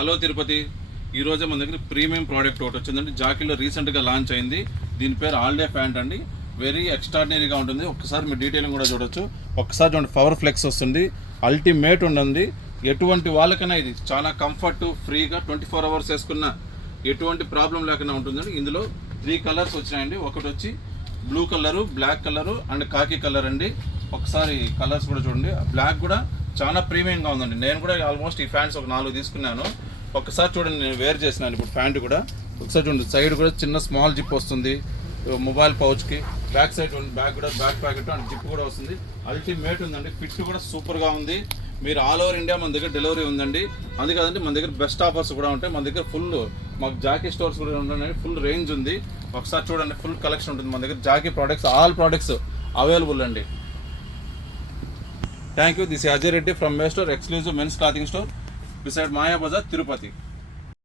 Hello Tirupati. ఈరోజే మన దగ్గర ప్రీమియం ప్రోడక్ట్ ఒకటి వచ్చిందండి. జాకీలో రీసెంట్గా లాంచ్ అయింది. దీని పేరు ఆల్ డే ప్యాంట్ అండి. వెరీ ఎక్స్ట్రాడినరీగా ఉంటుంది. ఒక్కసారి మీరు డీటెయిలింగ్ కూడా చూడొచ్చు. ఒక్కసారి చూడండి, పవర్ ఫ్లెక్స్ వస్తుంది, అల్టిమేట్ ఉంటుంది. ఎటువంటి వాళ్ళకైనా ఇది చాలా కంఫర్ట్, ఫ్రీగా 24 అవర్స్ వేసుకున్న ఎటువంటి ప్రాబ్లం లేకుండా ఉంటుందండి. ఇందులో 3 కలర్స్ వచ్చినాయండి. ఒకటి వచ్చి blue colour, black colour and khaki colour అండి. ఒకసారి కలర్స్ కూడా చూడండి. బ్లాక్ కూడా చాలా ప్రీమియంగా ఉందండి. నేను కూడా ఆల్మోస్ట్ ఈ ఫ్యాంట్స్ ఒక 4 తీసుకున్నాను. ఒక్కసారి చూడండి, నేను వేర్ చేసినాను ఇప్పుడు ప్యాంట్ కూడా. ఒకసారి చూడండి, సైడ్ కూడా చిన్న స్మాల్ జిప్ వస్తుంది మొబైల్ పౌచ్కి. బ్యాక్ సైడ్ చూడండి, బ్యాక్ కూడా బ్యాక్ ప్యాకెట్ అండ్ జిప్ కూడా వస్తుంది. అల్టిమేట్ ఉందండి. ఫిట్ కూడా సూపర్గా ఉంది. మీరు ఆల్ ఓవర్ ఇండియా మన దగ్గర డెలివరీ ఉందండి. అందుకదంటే మన దగ్గర బెస్ట్ ఆఫర్స్ కూడా ఉంటాయి. మన దగ్గర ఫుల్ మాకు జాకీ స్టోర్స్ కూడా ఉన్నాయి. ఫుల్ రేంజ్ ఉంది. ఒకసారి చూడండి, ఫుల్ కలెక్షన్ ఉంటుంది మన దగ్గర. Jockey products, all products available అండి. Thank you. This is Ajay Reddy from Maestore Exclusive Men's Clothing Store beside Maya Bazaar, Tirupati.